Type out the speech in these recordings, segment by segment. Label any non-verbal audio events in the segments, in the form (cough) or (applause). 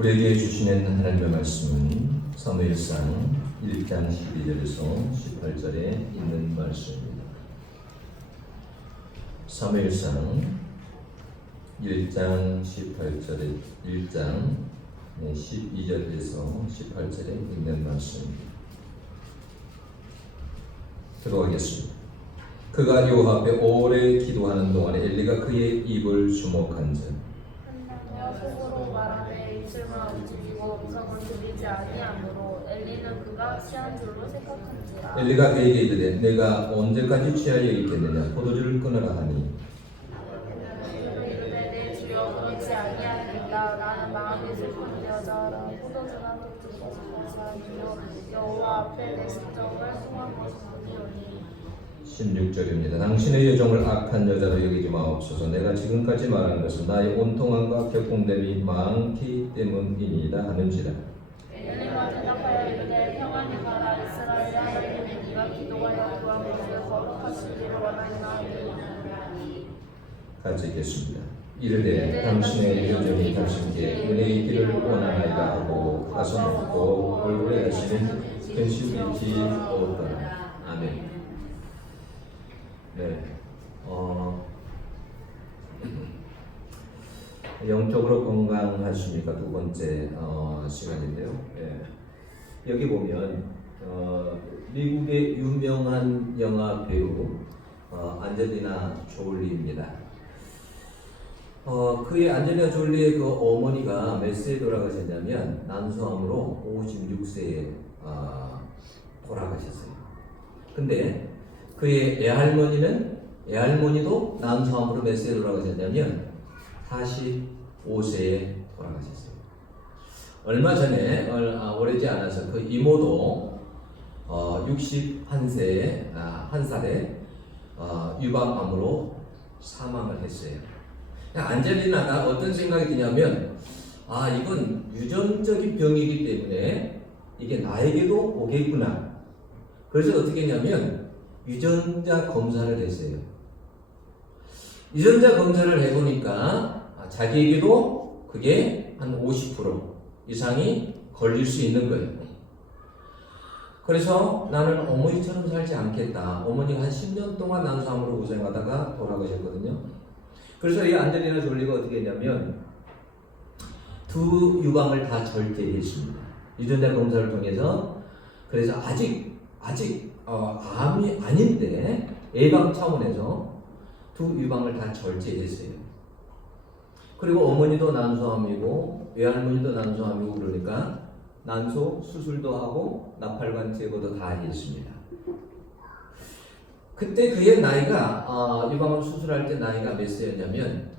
우리에게 주시는 하나님의 말씀은 사무엘상 1장 12절에서 18절에 있는 말씀입니다. 사무엘상 1장 18절에 1장 12절에서 18절에 있는 말씀입니다. 들어가겠습니다. 그가 여호와 앞에 오래 기도하는 동안에 엘리가 그의 입을 주목한즉 말하되 입술만 움직이고 음성을 들리지 아니하므로 엘리는 그가 취한 줄로 생각한지라 엘리가 그에게 이르되 내가 언제까지 취하여 있겠느냐? 포도주를 끊으라 하니. 그는 이르되 내 주여 그렇지 아니하니까 나는 마음이 슬픈 여자라 포도주나 독주 것을 것이 아니요 여호와 앞에 내 심정을 통한 것이오니 16절입니다. 당신의 여종을 악한 여자로 여기지 마옵소서. 내가 지금까지 말한 것은 나의 온통함과 격공됨이 많기 때문이니이다 하는지라. 같이 읽겠습니다. 이르되 당신의 여종이 당신께 은혜의 길을 원하나이다 하고 가서 먹고 얼굴에 하시는 근심 잃지 없더라. 아멘. 네. 어, 영적으로 건강하십니까? 두 번째 어, 시간인데요. 예. 여기 보면 어, 미국의 유명한 영화 배우 어, 안젤리나 졸리입니다. 어, 그의 안젤리나 졸리의 그 어머니가 몇 세에 돌아가셨냐면 난소암으로 56세에 어, 돌아가셨어요. 근데 그의 애할머니는 애할머니도 난소암으로 몇 세에 돌아가셨냐면 45세에 돌아가셨어요. 얼마 전에 얼- 아, 오래지 않아서 그 이모도 어, 61세에 아, 한 살에 어, 유방암으로 사망을 했어요. 안젤리나가 어떤 생각이 드냐면 아 이건 유전적인 병이기 때문에 이게 나에게도 오겠구나. 그래서 어떻게 했냐면 유전자 검사를 했어요. 유전자 검사를 해보니까 아, 자기에게도 그게 한 50% 이상이 걸릴 수 있는 거예요. 그래서 나는 어머니처럼 살지 않겠다. 어머니가 한 10년 동안 난소암으로 고생하다가 돌아가셨거든요. 그래서 이 안젤리나 졸리가 어떻게 했냐면 두 유방을 다 절제했습니다. 유전자 검사를 통해서 그래서 아직 아직 어, 암이 아닌데 예방 차원에서 두 유방을 다 절제했어요. 그리고 어머니도 난소암이고 외할머니도 난소암이고 그러니까 난소 수술도 하고 나팔관 제거도 다 했습니다. 그때 그의 나이가 어, 유방암 수술할 때 나이가 몇 세였냐면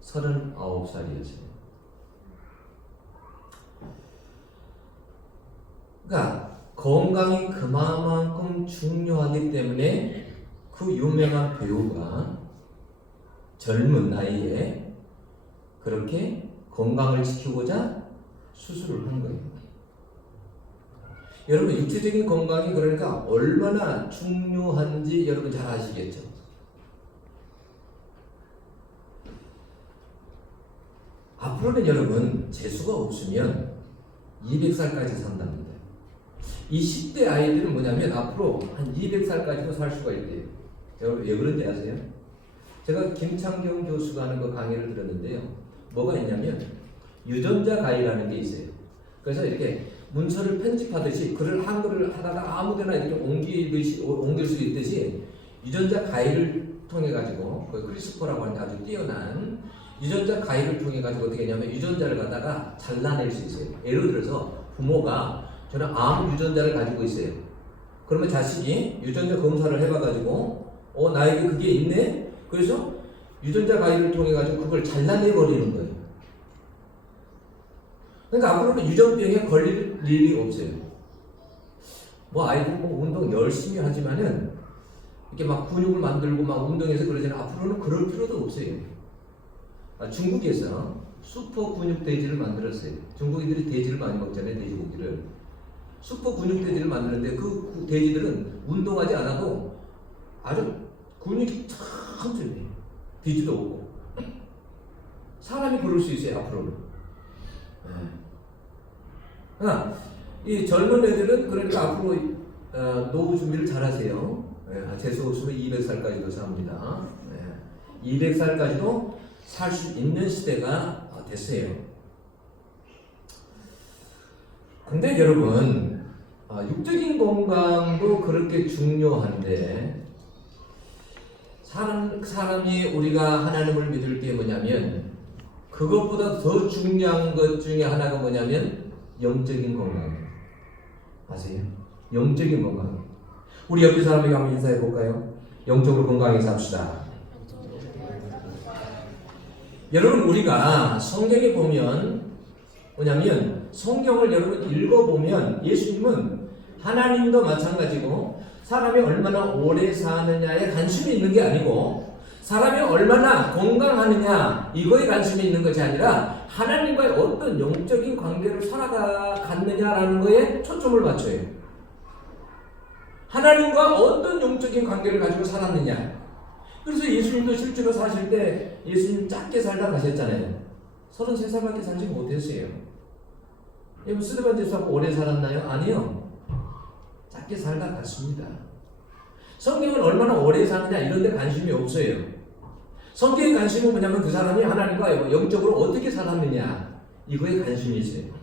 39살이었어요. 그러니까 건강이 그만큼 중요하기 때문에 그 유명한 배우가 젊은 나이에 그렇게 건강을 지키고자 수술을 한 거예요. 여러분 육체적인 건강이 그러니까 얼마나 중요한지 여러분 잘 아시겠죠? 앞으로는 여러분 재수가 없으면 200살까지 산답니다. 이 10대 아이들은 뭐냐면 앞으로 한 200살까지도 살 수가 있대요. 왜 그런지 아세요? 제가 김창경 교수가 하는 그 강의를 들었는데요. 뭐가 있냐면 유전자 가위라는 게 있어요. 그래서 이렇게 문서를 편집하듯이 글을 한글을 하다가 아무데나 이렇게 옮기듯이 옮길 수 있듯이 유전자 가위를 통해 가지고 그 크리스퍼라고 하는 아주 뛰어난 유전자 가위를 통해 가지고 어떻게 했냐면 유전자를 갖다가 잘라낼 수 있어요. 예를 들어서 부모가 저는 암 유전자를 가지고 있어요. 그러면 자식이 유전자 검사를 해봐 가지고 어 나에게 그게 있네. 그래서 유전자 가위를 통해 가지고 그걸 잘라내 버리는 거예요. 그러니까 앞으로는 유전병에 걸릴 일이 없어요. 뭐 아이들 뭐 운동 열심히 하지만은 이렇게 막 근육을 만들고 막 운동해서 그러지만 앞으로는 그럴 필요도 없어요. 아, 중국에서 슈퍼 근육 돼지를 만들었어요. 중국인들이 돼지를 많이 먹잖아요, 돼지고기를. 슈퍼 근육 돼지를 만드는데 그, 그 돼지들은 운동하지 않아도 아주 근육이 참 좋네요. 뒤지도 없고. 사람이 그럴 수 있어요, 앞으로는. 예. 아, 이 젊은 애들은 그러니까 앞으로 어, 노후 준비를 잘 하세요. 예, 재수 없으면 200살까지도 삽니다. 예. 200살까지도 살 수 있는 시대가 됐어요. 근데 여러분, 아, 육적인 건강도 그렇게 중요한데, 사람, 사람이 우리가 하나님을 믿을 게 뭐냐면, 그것보다 더 중요한 것 중에 하나가 뭐냐면, 영적인 건강이에요. 아세요? 영적인 건강. 우리 옆에 사람에게 한번 인사해 볼까요? 영적으로 건강히 삽시다. 여러분 우리가 성경에 보면 뭐냐면 성경을 여러분 읽어보면 예수님은 하나님도 마찬가지고 사람이 얼마나 오래 사느냐에 관심이 있는 게 아니고 사람이 얼마나 건강하느냐 이거에 관심이 있는 것이 아니라 하나님과의 어떤 영적인 관계를 살아갔느냐라는 거에 초점을 맞춰요. 하나님과 어떤 영적인 관계를 가지고 살았느냐. 그래서 예수님도 실제로 사실 때 예수님 짧게 살다 가셨잖아요. 33살밖에 살지 못했어요. 여러분 스데반 제사하고 오래 살았나요? 아니요. 짧게 살다 갔습니다. 성경은 얼마나 오래 사느냐 이런 데 관심이 없어요. 성경의 관심은 뭐냐면 그 사람이 하나님과 영적으로 어떻게 살았느냐 이거에 관심이 있어요.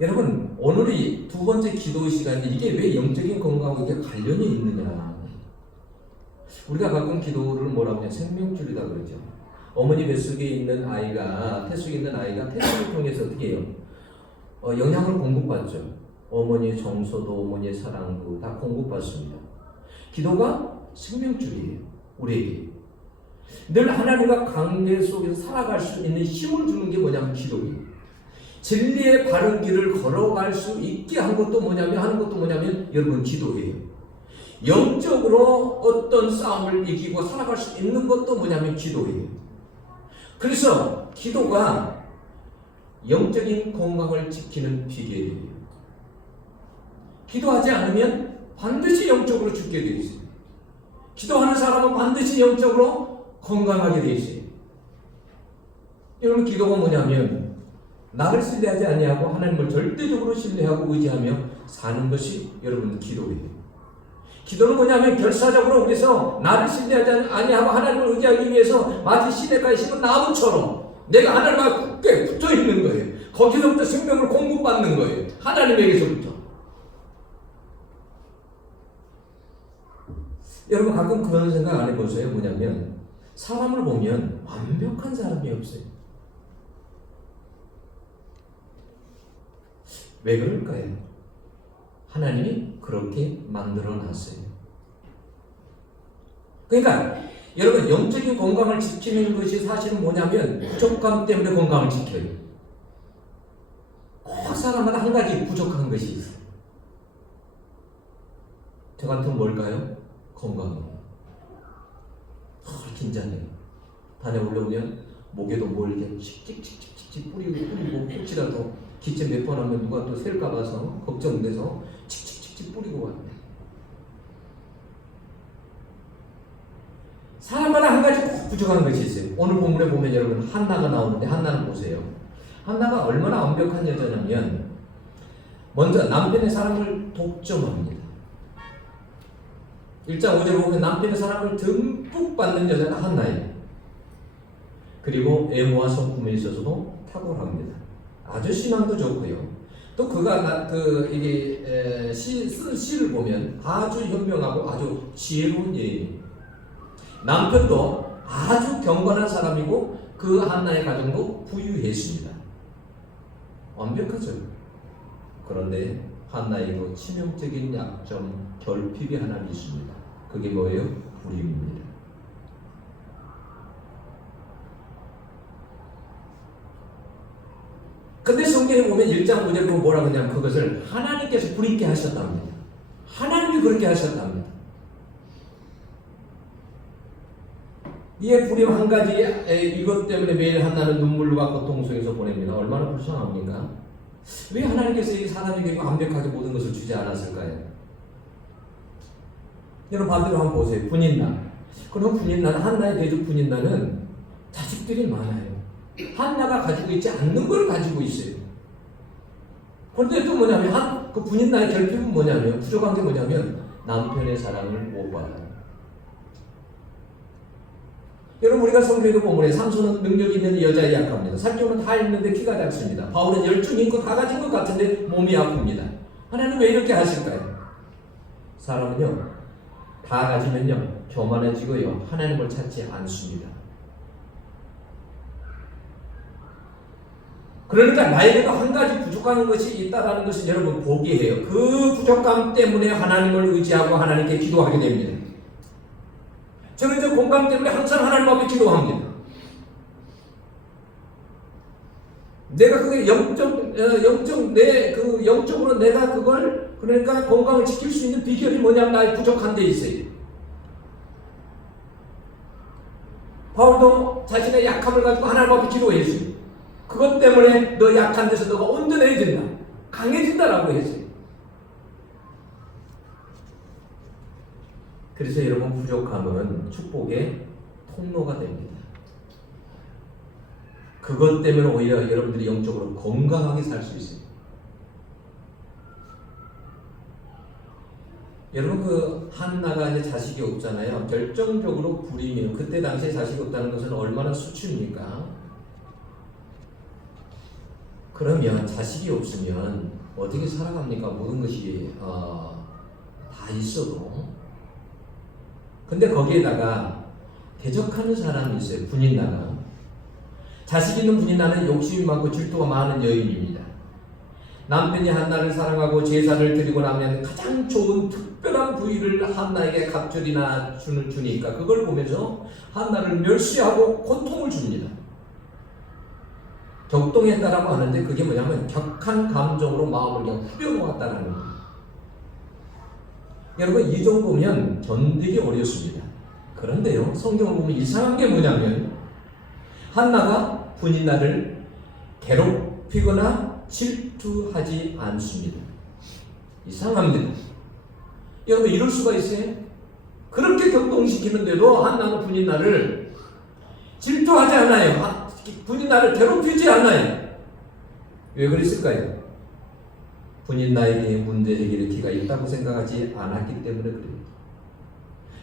여러분 오늘이 두 번째 기도 시간인데 이게 왜 영적인 이게 관련이 있느냐 우리가 가끔 기도를 뭐라고 하냐 생명줄이다 그러죠 어머니 뱃속에 있는 아이가 태속에 있는 아이가 태속을 통해서 어떻게 해요 어, 영양을 공급받죠 어머니의 정서도 어머니의 사랑도 다 공급받습니다 기도가 생명줄이에요 우리에게 늘 하나님과 관계 속에서 살아갈 수 있는 힘을 주는 게 뭐냐면 기도예요 진리의 바른 길을 걸어갈 수 있게 한 것도 뭐냐면 하는 것도 뭐냐면 여러분 기도예요. 영적으로 어떤 싸움을 이기고 살아갈 수 있는 것도 뭐냐면 기도예요. 그래서 기도가 영적인 건강을 지키는 비결이에요. 기도하지 않으면 반드시 영적으로 죽게 되어 있어요. 기도하는 사람은 반드시 영적으로 건강하게 되어 있어요. 여러분 기도가 뭐냐면 나를 신뢰하지 아니하고 하나님을 절대적으로 신뢰하고 의지하며 사는 것이 여러분 기도예요. 기도는 뭐냐면 결사적으로 그래서 나를 신뢰하지 아니하고 하나님을 의지하기 위해서 마치 시내가에 심은 나무처럼 내가 하나님과 굳게 붙어 있는 거예요. 거기서부터 생명을 공급받는 거예요. 하나님에게서부터. 여러분 가끔 그런 생각 안 해보세요? 뭐냐면 사람을 보면 완벽한 사람이 없어요. 왜 그럴까요? 하나님이 그렇게 만들어 놨어요. 그러니까 여러분 영적인 건강을 지키는 것이 사실은 뭐냐면 부족감 때문에 건강을 지켜요. 꼭 사람마다 한 가지 부족한 것이 있어요. 저 같은 뭘까요? 건강이에요. 아, 긴장해요. 올라오면 목에도 뭘 이렇게 칙칙칙칙칙 뿌리고 뿌리고 혹시라도 기침 몇 번 하면 누가 또 셀까 봐서 걱정돼서 칙칙칙칙 뿌리고 와요. 사람마다 한 가지 꼭 부족한 것이 있어요. 오늘 본문에 보면 여러분 한나가 나오는데 한나는 보세요. 한나가 얼마나 완벽한 여자냐면 먼저 남편의 사랑을 독점합니다. 1장 5절 보면 남편의 사랑을 듬뿍 받는 여자가 한나예요. 그리고 애모와 성품에 있어서도 탁월합니다. 아주 신앙도 좋고요. 또 그가 나, 그 이게 에, 시, 쓴 시를 보면 아주 현명하고 아주 지혜로운 예인입니다. 남편도 아주 경건한 사람이고 그 한나의 가정도 부유했습니다. 완벽하죠. 그런데 한나에도 치명적인 약점, 결핍이 하나 있습니다. 그게 뭐예요? 불임입니다. 근데 성경에 보면 1장 5절에 보면 뭐라고 하냐면 그것을 하나님께서 불있게 하셨답니다. 하나님이 그렇게 하셨답니다. 이에 불임 한 가지 에, 이것 때문에 매일 한나는 눈물과 고통 속에서 보냅니다. 얼마나 불쌍합니까? 왜 하나님께서 이 사람에게 완벽하게 모든 것을 주지 않았을까요? 여러분 반대로 한번 보세요. 분인난. 그럼 분인난 한나의 대적 분인난은 자식들이 많아요. 한나가 가지고 있지 않는 걸 가지고 있어요. 그런데 또 뭐냐면 한 그 군인 나의 결핍은 뭐냐면 부족한 게 뭐냐면 남편의 사랑을 못 받아요. 여러분 우리가 성경에도 보면 삼손은 능력 있는 여자에 약합니다. 살점은 다 있는데 키가 작습니다. 바울은 열중 있고 다 가진 것 같은데 몸이 아픕니다. 하나님 왜 이렇게 하실까요? 사람은요 다 가지면요 교만해지고요 하나님을 찾지 않습니다. 그러니까 나에게도 한 가지 부족한 것이 있다라는 것은 여러분 보기해요. 그 부족함 때문에 하나님을 의지하고 하나님께 기도하게 됩니다. 저는 저 공감 때문에 항상 하나님 앞에 기도합니다. 내가 그게 영적, 어, 영적, 내, 그, 영적으로 내가 그걸, 그러니까 건강을 지킬 수 있는 비결이 뭐냐면 나의 부족한 데 있어요. 바울도 자신의 약함을 가지고 하나님 앞에 기도했어요. 그것 때문에 너 약한 데서 너가 온전해진다. 강해진다라고 했어요. 그래서 여러분 부족함은 축복의 통로가 됩니다. 그것 때문에 오히려 여러분들이 영적으로 건강하게 살 수 있어요. 여러분 그 한나가 이제 자식이 없잖아요. 결정적으로 불이면 그때 당시에 자식이 없다는 것은 얼마나 수치입니까? 그러면 자식이 없으면 어떻게 살아갑니까? 모든 것이 어, 다 있어도. 근데 거기에다가 대적하는 사람이 있어요. 분인 나가. 자식 있는 분인 나는 욕심이 많고 질투가 많은 여인입니다. 남편이 한나를 사랑하고 제사를 드리고 나면 가장 좋은 특별한 부위를 한나에게 갑절이나 주는 주니까 그걸 보면서 한나를 멸시하고 고통을 줍니다. 격동했다라고 하는데 그게 뭐냐면 격한 감정으로 마음을 그냥 후벼놓았다는 거예요. 여러분 이 정도면 견디기 어렵습니다. 그런데요 성경을 보면 이상한 게 뭐냐면 한나가 분인나를 괴롭히거나 질투하지 않습니다. 이상합니다. 여러분 이럴 수가 있어요? 그렇게 격동시키는데도 한나는 분인나를 질투하지 않아요. 분인나를 괴롭히지 않아요. 왜 그랬을까요? 분인나에게 문제 해결의 기가 있다고 생각하지 않았기 때문에 그래요.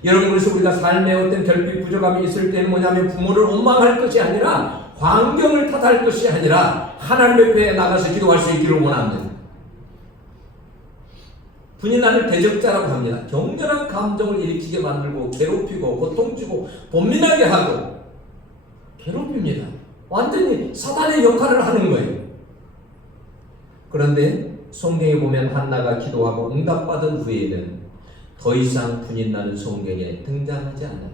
여러분 그래서 우리가 삶에 어떤 결핍 부족함이 있을 때는 뭐냐면 부모를 원망할 것이 아니라 환경을 탓할 것이 아니라 하나님 옆에 나가서 기도할 수 있기를 원합니다. 분인나를 대적자라고 합니다. 격렬한 감정을 일으키게 만들고 괴롭히고 고통주고 본민하게 하고 괴롭힙니다. 완전히 사단의 역할을 하는 거예요. 그런데 성경에 보면 한나가 기도하고 응답받은 후에는 더 이상 분인나는 성경에 등장하지 않아요.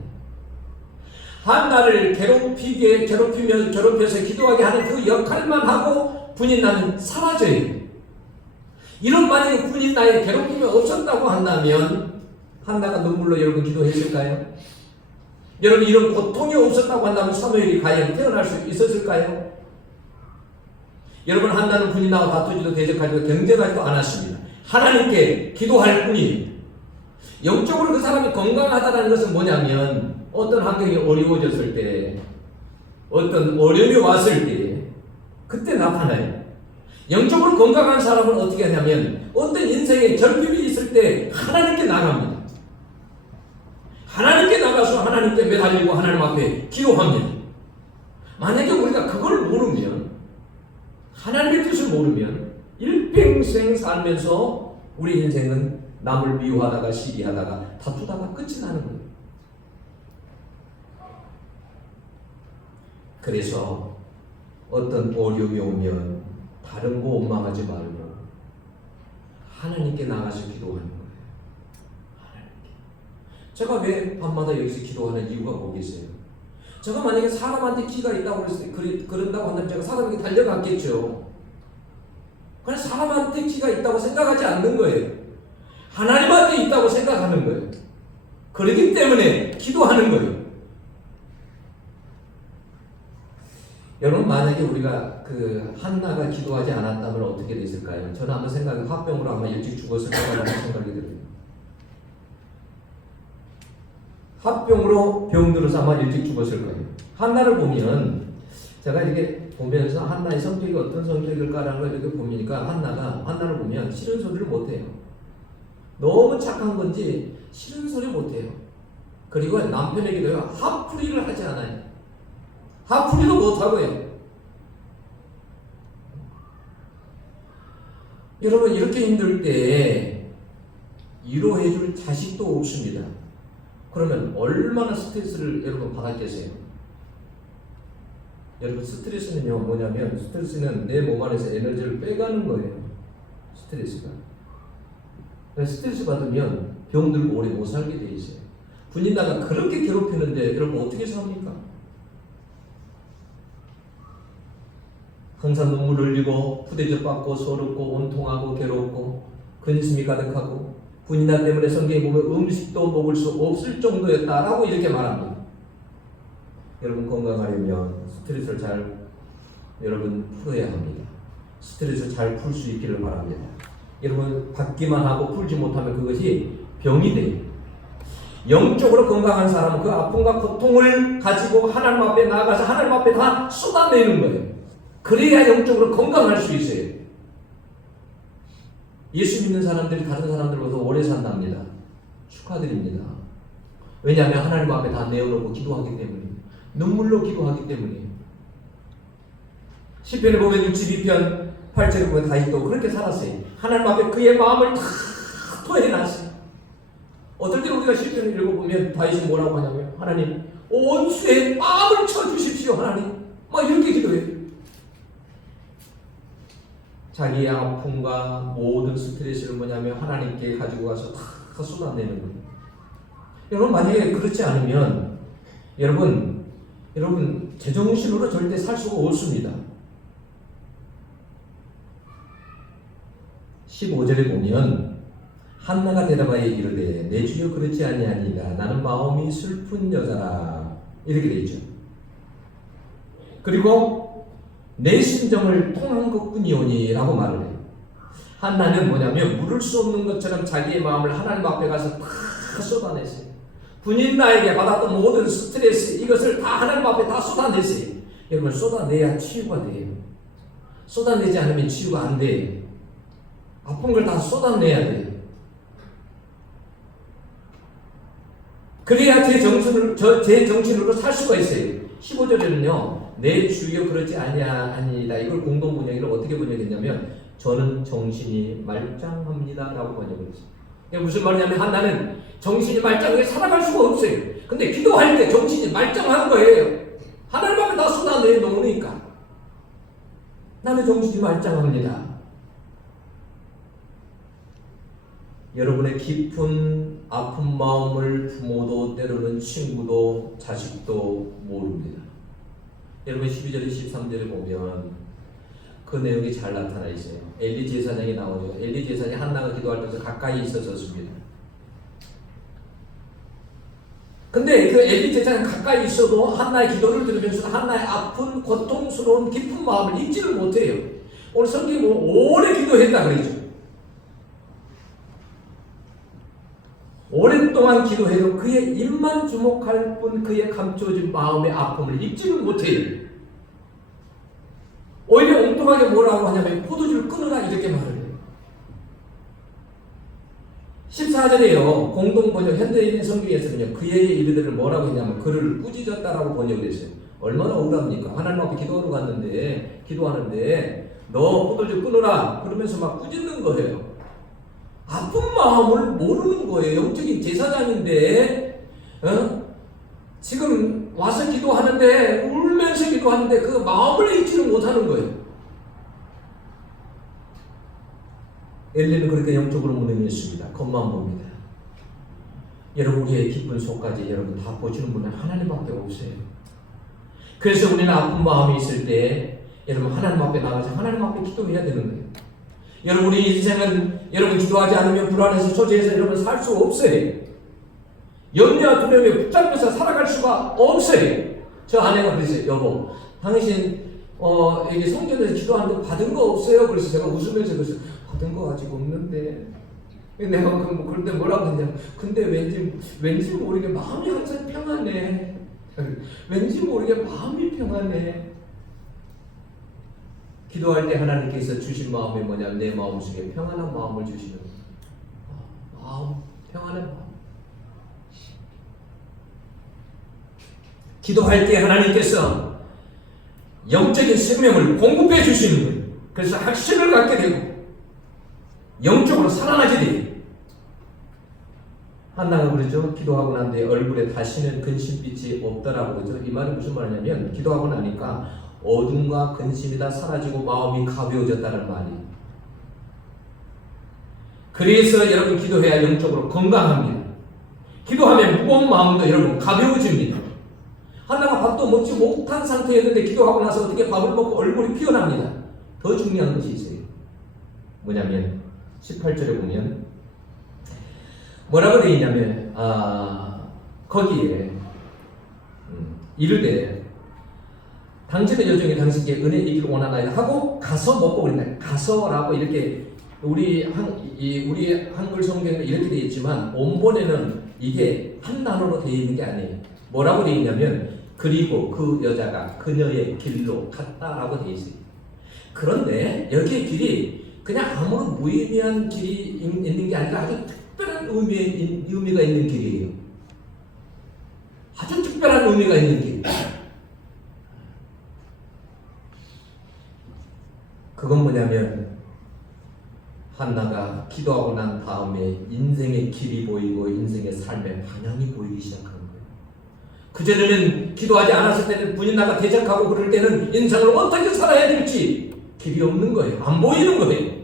한나를 괴롭히게 괴롭히며 괴롭혀서 기도하게 하는 그 역할만 하고 분인나는 사라져요. 이런 만약에 분인나의 괴롭힘이 없었다고 한다면 한나가 눈물로 여러분 기도했을까요? 여러분 이런 고통이 없었다고 한다면 사무엘이 과연 태어날 수 있었을까요? 여러분 한나는 분인나와 다투지도 대적하지도 경쟁하지도 않았습니다. 하나님께 기도할 뿐이에요. 영적으로 그 사람이 건강하다는 것은 뭐냐면 어떤 환경이 어려워졌을 때 어떤 어려움이 왔을 때 그때 나타나요. 영적으로 건강한 사람은 어떻게 하냐면 어떤 인생에 결핍이 있을 때 하나님께 나갑니다. 하나님께 나가서 하나님께 매달리고 하나님 앞에 기도합니다. 만약에 우리가 그걸 모르면 하나님의 뜻을 모르면 일평생 살면서 우리 인생은 남을 미워하다가 시기하다가 다투다가 끝이 나는 거예요. 그래서 어떤 어려움이 오면 다른 거 원망하지 말고 하나님께 나가서 기도하는 거예요. 하나님께. 제가 왜 밤마다 여기서 기도하는 이유가 뭐겠어요? 제가 만약에 사람한테 키가 있다고 그랬을 때, 그런다고 한다면 제가 사람에게 달려갔겠죠. 그냥 사람한테 키가 있다고 생각하지 않는 거예요. 하나님한테 있다고 생각하는 거예요. 그렇기 때문에 기도하는 거예요. 여러분 만약에 우리가 그 한나가 기도하지 않았다면 어떻게 됐을까요? 저는 한번 생각해 화병으로 아마 일찍 죽었을 거라는 생각이 들어요. 합병으로 병들어 서 아마 일찍 죽었을 거예요. 한나를 보면 제가 이렇게 보면서 한나의 성격이 어떤 성격일까라는 걸 이렇게 보니까 한나가 한나를 보면 싫은 소리를 못 해요. 너무 착한 건지 싫은 소리 못 해요. 그리고 남편에게도 화풀이를 하지 않아요. 화풀이도 못 하고요. 여러분 이렇게 힘들 때 위로해줄 자식도 없습니다. 그러면 얼마나 스트레스를 여러분 받았겠어요? 여러분 스트레스는요 뭐냐면 스트레스는 내 몸 안에서 에너지를 빼가는 거예요. 스트레스가. 스트레스 받으면 병들고 오래 못 살게 돼 있어요. 군인다가 그렇게 괴롭히는데 여러분 어떻게 삽니까? 항상 눈물 흘리고 푸대접 받고 서럽고 온통하고 괴롭고 근심이 가득하고 군인단 때문에 성경에 보면 음식도 먹을 수 없을 정도였다라고 이렇게 말합니다. 여러분 건강하려면 스트레스를 잘 여러분 풀어야 합니다. 스트레스 잘 풀 수 있기를 바랍니다. 여러분 받기만 하고 풀지 못하면 그것이 병이 돼요. 영적으로 건강한 사람은 그 아픔과 고통을 가지고 하나님 앞에 나가서 하나님 앞에 다 쏟아내는 거예요. 그래야 영적으로 건강할 수 있어요. 예수 믿는 사람들이 다른 사람들보다 오래 산답니다. 축하드립니다. 왜냐하면 하나님 앞에 다 내어놓고 기도하기 때문에 눈물로 기도하기 때문에 시편을 보면 62편 8절을 보면 다윗도 그렇게 살았어요. 하나님 앞에 그의 마음을 다 토해놨어요. 어떨 때 우리가 시편을 읽어보면 다윗이 뭐라고 하냐면 하나님 온 수에 마음을 쳐주십시오 하나님 막 이렇게 기도해요. 자기의 아픔과 모든 스트레스를 뭐냐면 하나님께 가지고 가서 다 쏟아내는 거예요. 여러분 만약에 그렇지 않으면 여러분 여러분 제정신으로 절대 살 수가 없습니다. 15절에 보면 한나가 대답하여 이르되 내 주여 그렇지 아니하니이다 나는 마음이 슬픈 여자라 이렇게 돼 있죠. 그리고 내 심정을 통한 것뿐이오니라고 말을 해요. 한나는 뭐냐면 물을 수 없는 것처럼 자기의 마음을 하나님 앞에 가서 다 쏟아냈어요. 군인 나에게 받았던 모든 스트레스 이것을 다 하나님 앞에 다 쏟아냈어요. 여러분 쏟아내야 치유가 돼요. 쏟아내지 않으면 치유가 안 돼요. 아픈 걸 다 쏟아내야 돼요. 그래야 제 정신을 저, 제 정신으로 살 수가 있어요. 15절에는요. 내 주여 그렇지 아니야 아니다. 이걸 공동 번역을 어떻게 번역했냐면 저는 정신이 말짱합니다라고 번역을 했어요. 무슨 말이냐면 한나는 정신이 말짱하게 살아갈 수가 없어요. 근데 기도할 때 정신이 말짱한 거예요. 하나님 앞에 다 쏟아내 놓으니까 나는 정신이 말짱합니다. 여러분의 깊은 아픈 마음을 부모도 때로는 친구도 자식도 모릅니다. 여러분 12절에 13절에 보면 그 내용이 잘 나타나 있어요. 엘리 제사장이 나오죠. 엘리 제사장이 한나가 기도할 때서 가까이 있었었습니다. 근데 그 엘리 제사장 가까이 있어도 한나의 기도를 들으면서 한나의 아픈 고통스러운 깊은 마음을 잊지를 못해요. 오늘 성경이 뭐 오래 기도했다 그러죠. 오랫동안 기도해도 그의 입만 주목할 뿐 그의 감춰진 마음의 아픔을 잊지는 못해요. 오히려 엉뚱하게 뭐라고 하냐면 포도주를 끊으라 이렇게 말을 해요. 14절에요. 공동번역 현대인 성경에서는요. 그의 이르들을 뭐라고 했냐면 그를 꾸짖었다라고 번역을 했어요. 얼마나 억울합니까? 하나님 앞에 기도하러 갔는데 기도하는데 너 포도주 끊으라 그러면서 막 꾸짖는 거예요. 아픈 마음을 모르는 거예요. 영적인 제사장인데, 어? 지금 와서 기도하는데, 울면서 기도하는데, 그 마음을 잊지를 못하는 거예요. 엘리는 그렇게 영적으로 무능했습니다. 겉만 봅니다. 여러분, 우리의 기쁜 속까지 여러분 다 보시는 분은 하나님밖에 없어요. 그래서 우리는 아픈 마음이 있을 때, 여러분 하나님 앞에 나가서 하나님 앞에 기도해야 되는 거예요. 여러분 우리 인생은 여러분 기도하지 않으면 불안해서 초조해서 여러분 살 수 없어요. 염려와 두려움에 붙잡혀서 살아갈 수가 없어요. 저 아내가 그랬어요. 여보, 당신 어 이게 성전에서 기도하는데 받은 거 없어요? 그래서 제가 웃으면서 그랬어요. 받은 거 아직 없는데 내가 그뭐 그런데 뭐라고 했냐? 근데 왠지 왠지 모르게 마음이 항상 평안해. 왠지 모르게 마음이 평안해. 기도할 때 하나님께서 주신 마음이 뭐냐면 내 마음 속에 평안한 마음을 주시는 거예요. 마음 평안한 마음. 기도할 때 하나님께서 영적인 생명을 공급해 주시는 거예요. 그래서 확신을 갖게 되고 영적으로 살아나게 돼요. 한나가 그러죠. 기도하고 난 뒤에 얼굴에 다시는 근심빛이 없더라고 그러죠. 이 말이 무슨 말이냐면 기도하고 나니까 어둠과 근심이 다 사라지고 마음이 가벼워졌다는 말이에요. 그래서 여러분 기도해야 영적으로 건강합니다. 기도하면 무거운 마음도 여러분 가벼워집니다. 한나가 밥도 먹지 못한 상태였는데 기도하고 나서 어떻게 밥을 먹고 얼굴이 피어납니다. 더 중요한 것이 있어요. 뭐냐면 18절에 보면 뭐라고 되어 있냐면 아, 거기에 음, 이르되 당신의 여종이 당신께 은혜 있기를 원하나이다 하고 가서 먹고 그랬다. 가서라고 이렇게 우리 한 이, 우리 한글 성경에는 이렇게 되어 있지만 원본에는 이게 한 단어로 되어 있는 게 아니에요. 뭐라고 되어 있냐면 그리고 그 여자가 그녀의 길로 갔다라고 되어 있어요. 그런데 여기에 길이 그냥 아무런 무의미한 길이 있- 있는 게 아니라 아주 특별한 의미, 의미가 있는 길이에요. 아주 특별한 의미가 있는 길. 그건 뭐냐면 한나가 기도하고 난 다음에 인생의 길이 보이고 인생의 삶의 방향이 보이기 시작한 거예요. 그전에는 기도하지 않았을 때는 분인나가 대적하고 그럴 때는 인생을 어떻게 살아야 될지 길이 없는 거예요. 안 보이는 거예요.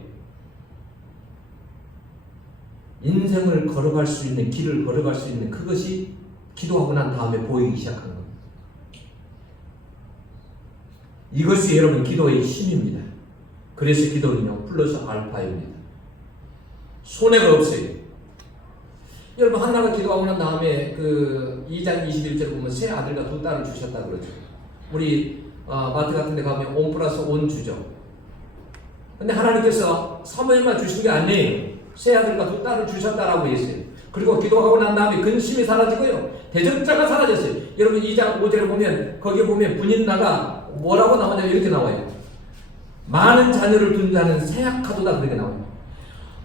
인생을 걸어갈 수 있는 길을 걸어갈 수 있는 그것이 기도하고 난 다음에 보이기 시작한 거예요. 이것이 여러분 기도의 힘입니다. 그래서 기도는요 플러스 알파입니다. 손해가 없어요. 여러분 한나가 기도하고 난 다음에 그 2장 21절 보면 세 아들과 두 딸을 주셨다 그러죠. 우리 어, 마트 같은 데 가면 온 플러스 온 주죠. 근데 하나님께서 사무엘만 주신 게 아니에요. 세 아들과 두 딸을 주셨다라고 했어요. 그리고 기도하고 난 다음에 근심이 사라지고요. 대적자가 사라졌어요. 여러분 2장 5절에 보면 거기에 보면 분인나가 뭐라고 나오냐면 이렇게 나와요. 많은 자녀를 둔 자는 세약하도다 그렇게 나와요.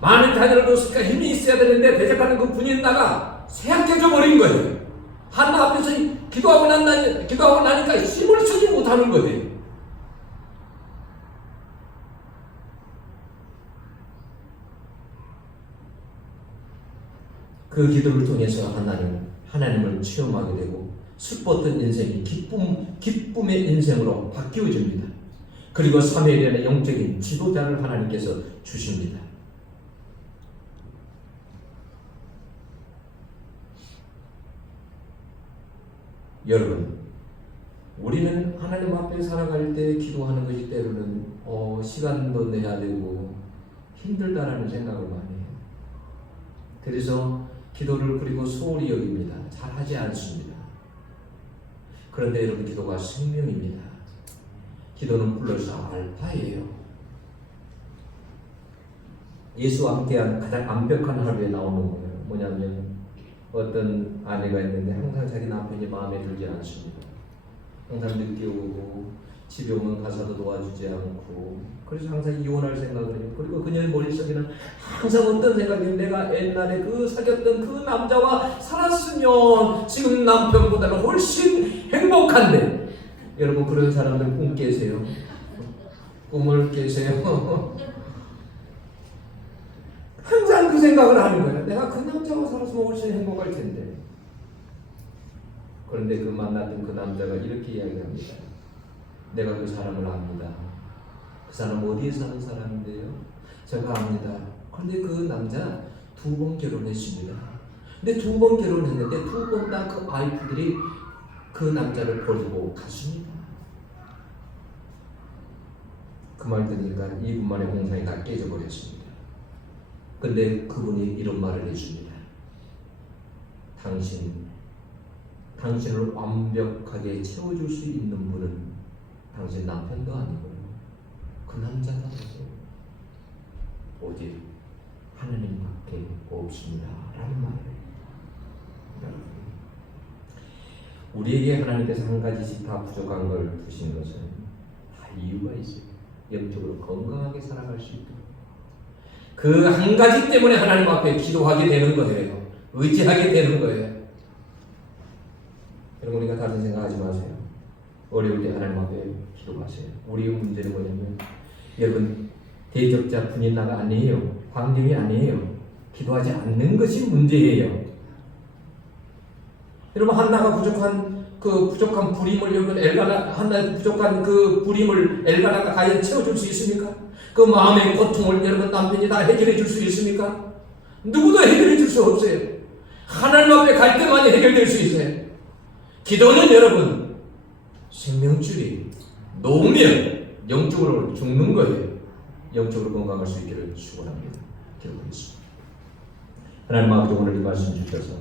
많은 자녀를 뒀으니까 힘이 있어야 되는데 대적하는 그 분인나가 세약해져 버린 거예요. 한나 앞에서 기도하고 난 나, 기도하고 나니까 힘을 쓰지 못하는 거예요. 그 기도를 통해서 하나님 하나님을 체험하게 되고 슬펐던 인생이 기쁨 기쁨의 인생으로 바뀌어집니다. 그리고 사무엘의 영적인 지도자를 하나님께서 주십니다. 여러분, 우리는 하나님 앞에 살아갈 때 기도하는 것이 때로는 어, 시간도 내야 되고 힘들다라는 생각을 많이 해요. 그래서 기도를 그리고 소홀히 여깁니다. 잘하지 않습니다. 그런데 여러분 기도가 생명입니다. 기도는 플러스 알파예요. 예수와 함께한 가장 완벽한 하루에 나오는 거예요. 뭐냐면 어떤 아내가 있는데 항상 자기 남편이 마음에 들지 않습니다. 항상 늦게 오고 집에 오면 가서도 도와주지 않고 그래서 항상 이혼할 생각을 해요. 그리고 그녀의 머릿속에는 항상 어떤 생각이 내가 옛날에 그 사귀었던 그 남자와 살았으면 지금 남편보다는 훨씬 행복한데 여러분 그런 사람들 꿈 깨세요. 꿈을 깨세요. (laughs) 항상 그 생각을 하는 거예요. 내가 그 남자와 살았으면 훨씬 행복할 텐데. 그런데 그 만났던 그 남자가 이렇게 이야기합니다. 내가 그 사람을 압니다. 그 사람 어디에 사는 사람인데요? 제가 압니다. 그런데 그 남자 두 번 결혼했습니다. 근데 두 번 결혼했는데 두 번 다그 와이프들이 그 남자를 버리고 갔습니다. 그 말 들으니까 2분 만에 공상이 다 깨져버렸습니다. 근데 그분이 이런 말을 해줍니다. 당신, 당신을 완벽하게 채워줄 수 있는 분은 당신 남편도 아니고 그 남자가 아니고 오직 하나님밖에 없습니다. 라는. 여러분, 우리에게 하나님께서 한 가지씩 다 부족한 걸 주신 것은 다 이유가 있어요. 영적으로 건강하게 살아갈 수 있도록. 그 한 가지 때문에 하나님 앞에 기도하게 되는 거예요. 의지하게 되는 거예요. 여러분 우리가 다른 생각하지 마세요. 어려울 때 하나님 앞에 기도하세요. 우리의 문제는 뭐냐면 여러분 대적자 분인나가 아니에요. 광경이 아니에요. 기도하지 않는 것이 문제예요. 여러분 한나가 부족한 그 부족한 부림을 여러분 엘가나 한나 부족한 그 부림을 엘가나가 과연 채워줄 수 있습니까? 그 마음의 고통을 여러분 남편이 다 해결해 줄 수 있습니까? 누구도 해결해 줄 수 없어요. 하나님 앞에 갈 때만 해결될 수 있어요. 기도는 여러분 생명줄이 놓으면 영적으로 죽는 거예요. 영적으로 건강할 수 있기를 축원합니다. 기도하겠습니다. 하나님 아버지 오늘 이 말씀 주셔서